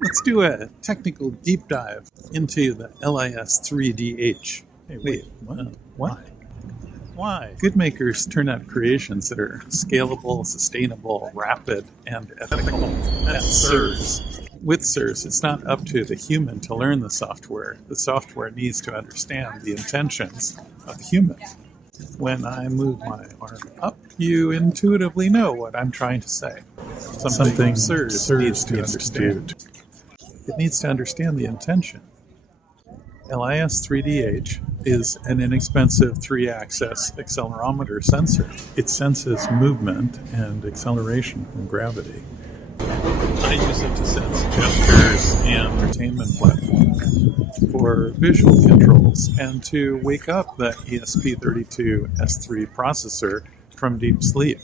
Let's do a technical deep dive into the LIS3DH. Hey, wait, what? Why? Good makers turn out creations that are scalable, sustainable, rapid, and ethical. That's SIRS. With SIRS, it's not up to the human to learn the software. The software needs to understand the intentions of the human. When I move my arm up, you intuitively know what I'm trying to say. Something SIRS needs to understand. It needs to understand the intention. LIS3DH is an inexpensive 3-axis accelerometer sensor. It senses movement and acceleration from gravity. I use it to sense gestures and entertainment platform for visual controls and to wake up the ESP32S3 processor from deep sleep.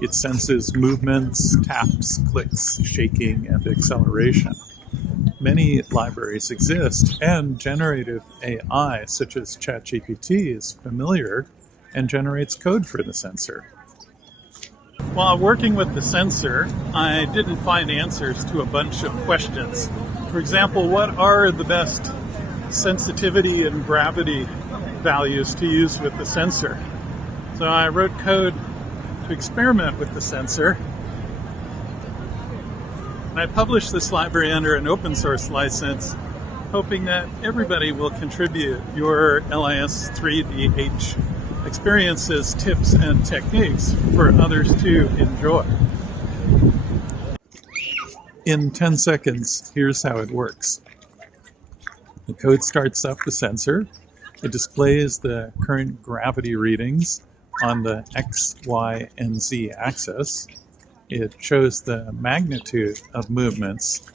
It senses movements, taps, clicks, shaking, and acceleration. Many libraries exist, and generative AI, such as ChatGPT, is familiar and generates code for the sensor. While working with the sensor, I didn't find answers to a bunch of questions. For example, what are the best sensitivity and gravity values to use with the sensor? So I wrote code to experiment with the sensor. And I published this library under an open source license, hoping that everybody will contribute your LIS3DH experiences, tips, and techniques for others to enjoy. In 10 seconds, here's how it works. The code starts up the sensor. It displays the current gravity readings on the X, Y, and Z axis. It shows the magnitude of movements,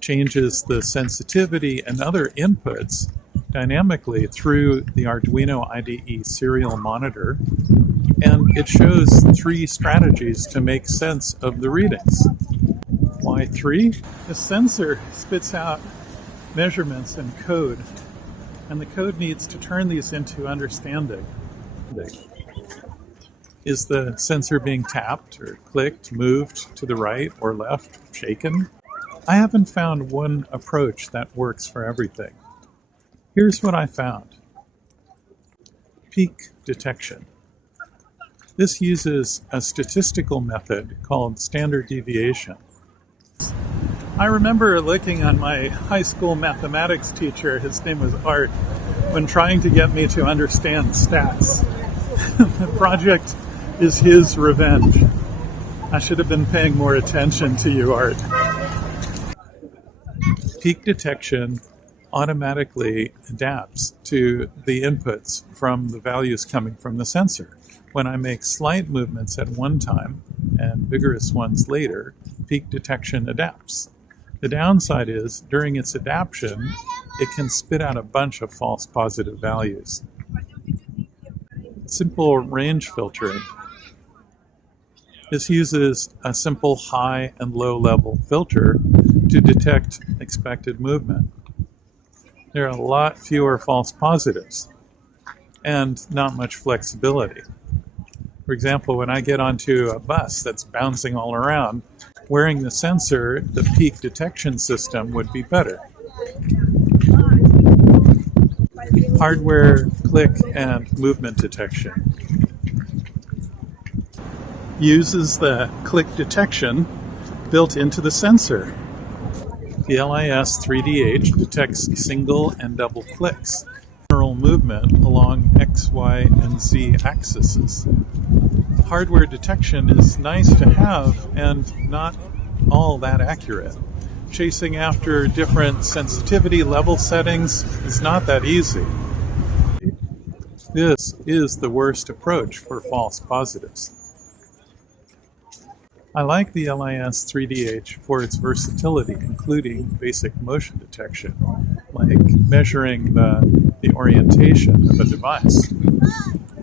changes the sensitivity and other inputs dynamically through the Arduino IDE serial monitor, and it shows 3 strategies to make sense of the readings. Why 3? The sensor spits out measurements and code, and the code needs to turn these into understanding. Is the sensor being tapped or clicked, moved to the right or left, shaken? I haven't found one approach that works for everything. Here's what I found. Peak detection. This uses a statistical method called standard deviation. I remember looking on my high school mathematics teacher, his name was Art, when trying to get me to understand stats. The project is his revenge. I should have been paying more attention to you, Art. Peak detection automatically adapts to the inputs from the values coming from the sensor. When I make slight movements at one time and vigorous ones later, peak detection adapts. The downside is, during its adaptation, it can spit out a bunch of false positive values. Simple range filtering. This uses a simple high and low level filter to detect expected movement. There are a lot fewer false positives and not much flexibility. For example, when I get onto a bus that's bouncing all around, wearing the sensor, the peak detection system would be better. Hardware click and movement detection uses the click detection built into the sensor. The LIS3DH detects single and double clicks, general movement along X, Y, and Z axes. Hardware detection is nice to have and not all that accurate. Chasing after different sensitivity level settings is not that easy. This is the worst approach for false positives. I like the LIS3DH for its versatility, including basic motion detection, like measuring the orientation of a device,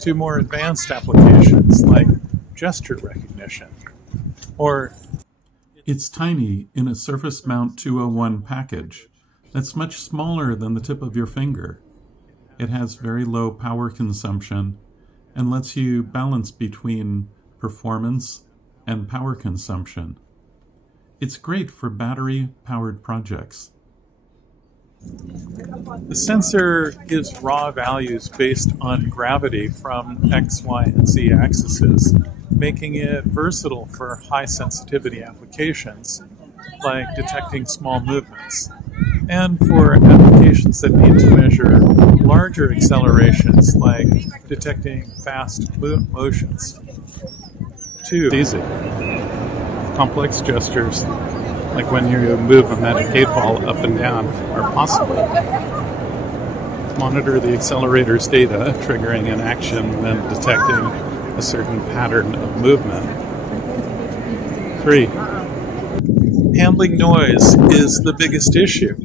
to more advanced applications like gesture recognition. Or it's tiny in a Surface Mount 201 package that's much smaller than the tip of your finger. It has very low power consumption and lets you balance between performance and power consumption. It's great for battery-powered projects. The sensor gives raw values based on gravity from X, Y, and Z axes, making it versatile for high-sensitivity applications, like detecting small movements, and for applications that need to measure larger accelerations, like detecting fast motions. 2. It's easy. Complex gestures, like when you move a Medicaid ball up and down, are possible. Monitor the accelerator's data, triggering an action, then detecting a certain pattern of movement. 3. Handling noise is the biggest issue.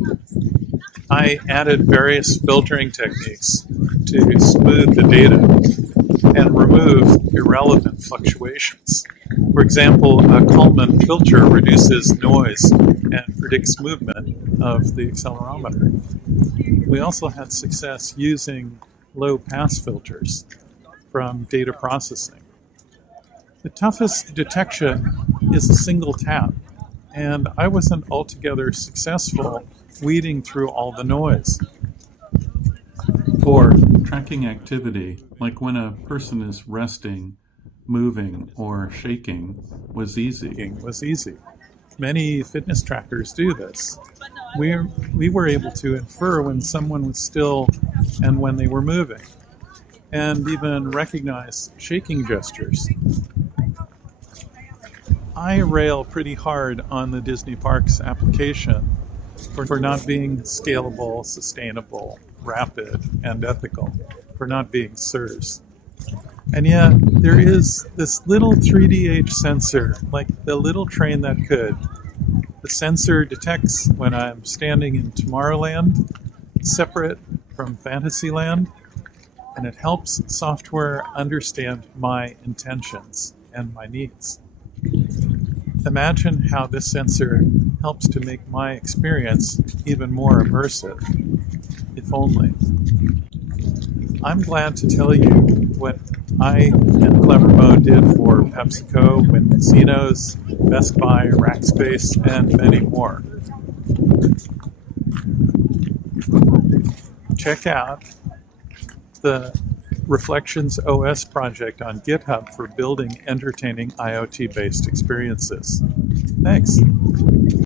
I added various filtering techniques to smooth the data and remove irrelevant fluctuations. For example, a Kalman filter reduces noise and predicts movement of the accelerometer. We also had success using low-pass filters from data processing. The toughest detection is a single tap, and I wasn't altogether successful weeding through all the noise. 4. Tracking activity, like when a person is resting, moving, or shaking, was easy. Many fitness trackers do this. We were able to infer when someone was still and when they were moving, and even recognize shaking gestures. I rail pretty hard on the Disney Parks application for not being scalable, sustainable, rapid, and ethical, for not being SIRS. And yet, there is this little 3DH sensor, like the little train that could. The sensor detects when I'm standing in Tomorrowland, separate from Fantasyland, and it helps software understand my intentions and my needs. Imagine how this sensor helps to make my experience even more immersive, if only. I'm glad to tell you what I and CleverMo did for PepsiCo, Wynn Casinos, Best Buy, Rackspace, and many more. Check out the Reflections OS project on GitHub for building entertaining IoT-based experiences. Thanks.